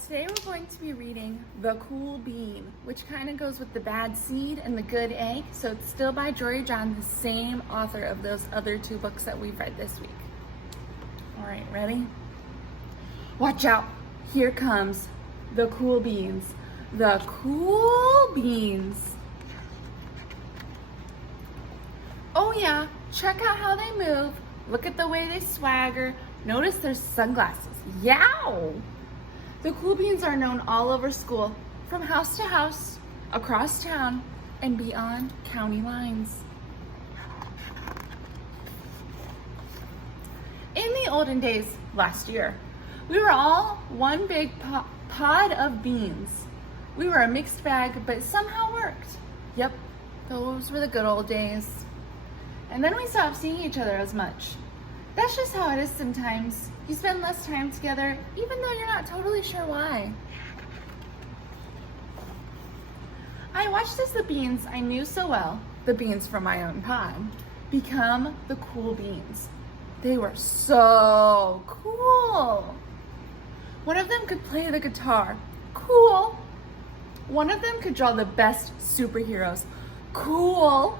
Today we're going to be reading The Cool Bean, which kind of goes with The Bad Seed and The Good Egg. So it's still by Jory John, the same author of those other two books that we've read this week. All right, ready? Watch out. Here comes the cool beans. The cool beans. Oh yeah, check out how they move. Look at the way they swagger. Notice their sunglasses. Yow! The cool beans are known all over school, from house to house, across town, and beyond county lines. In the olden days, last year, we were all one big pod of beans. We were a mixed bag, but it somehow worked. Yep, those were the good old days. And then we stopped seeing each other as much. That's just how it is sometimes. You spend less time together, even though you're not totally sure why. I watched as the beans I knew so well, the beans from my own pod, become the cool beans. They were so cool. One of them could play the guitar. Cool. One of them could draw the best superheroes. Cool.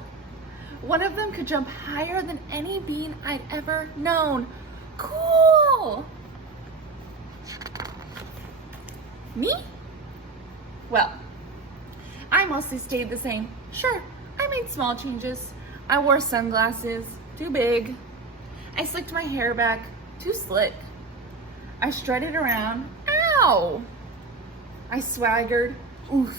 One of them could jump higher than any bean I'd ever known. Cool! Me? Well, I mostly stayed the same. Sure, I made small changes. I wore sunglasses, too big. I slicked my hair back, too slick. I strutted around, ow! I swaggered, oof.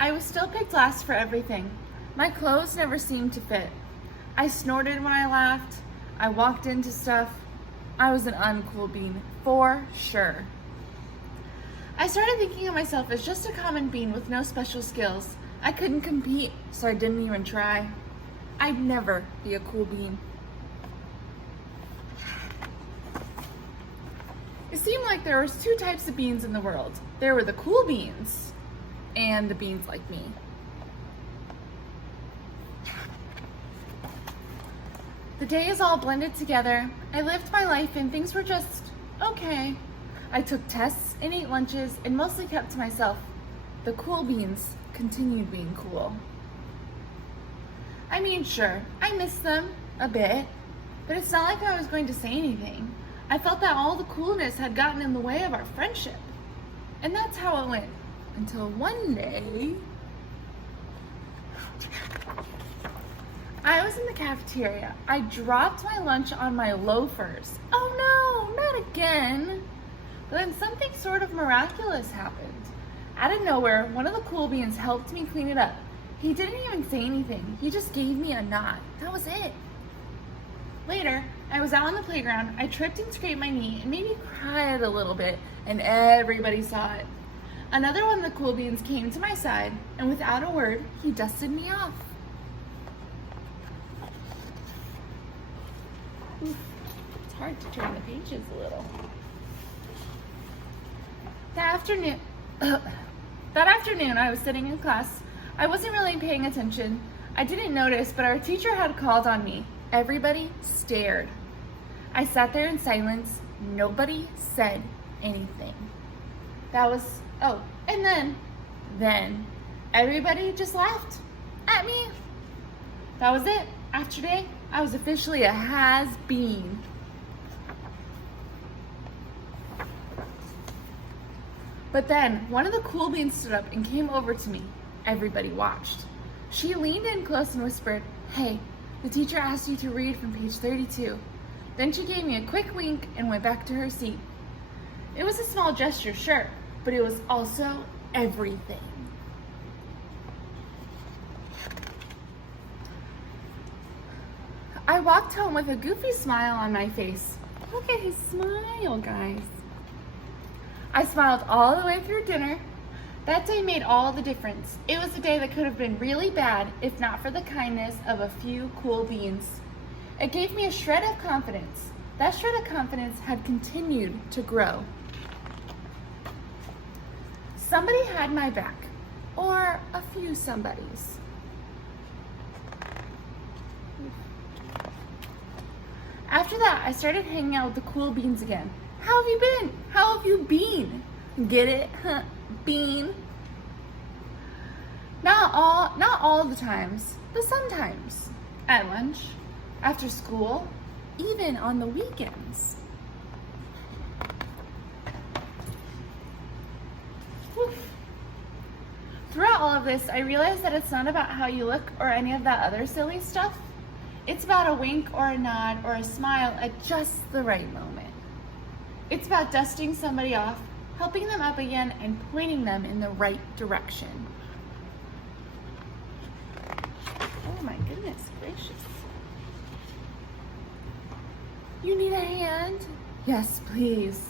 I was still picked last for everything. My clothes never seemed to fit. I snorted when I laughed. I walked into stuff. I was an uncool bean, for sure. I started thinking of myself as just a common bean with no special skills. I couldn't compete, so I didn't even try. I'd never be a cool bean. It seemed like there was two types of beans in the world. There were the cool beans and the beans like me. The days all blended together. I lived my life and things were just okay. I took tests and ate lunches and mostly kept to myself. The cool beans continued being cool. I mean, sure, I missed them a bit, but it's not like I was going to say anything. I felt that all the coolness had gotten in the way of our friendship. And that's how it went. Until one day, I was in the cafeteria. I dropped my lunch on my loafers. Oh no, not again. But then something sort of miraculous happened. Out of nowhere, one of the cool beans helped me clean it up. He didn't even say anything. He just gave me a nod. That was it. Later, I was out on the playground. I tripped and scraped my knee and maybe cried a little bit, and everybody saw it. Another one of the cool beans came to my side, and without a word, he dusted me off. Oof, it's hard to turn the pages a little. That afternoon, I was sitting in class. I wasn't really paying attention. I didn't notice, but our teacher had called on me. Everybody stared. I sat there in silence. Nobody said anything. And then everybody just laughed at me. That was it. After today, I was officially a has-been. But then one of the cool beans stood up and came over to me. Everybody watched. She leaned in close and whispered, "Hey, the teacher asked you to read from page 32. Then she gave me a quick wink and went back to her seat. It was a small gesture, sure, but it was also everything. I walked home with a goofy smile on my face. Look at his smile, guys. I smiled all the way through dinner. That day made all the difference. It was a day that could have been really bad if not for the kindness of a few cool beans. It gave me a shred of confidence. That shred of confidence had continued to grow. Somebody had my back, or a few somebodies. After that, I started hanging out with the cool beans again. How have you been? How have you been? Get it? Huh? Bean. Not all the times, but sometimes. At lunch, after school, even on the weekends. Whew. Throughout all of this, I realized that it's not about how you look or any of that other silly stuff. It's about a wink or a nod or a smile at just the right moment. It's about dusting somebody off, helping them up again, and pointing them in the right direction. Oh my goodness gracious. You need a hand? Yes, please.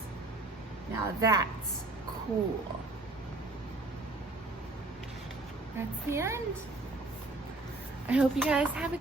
Now that's cool. That's the end. I hope you guys have a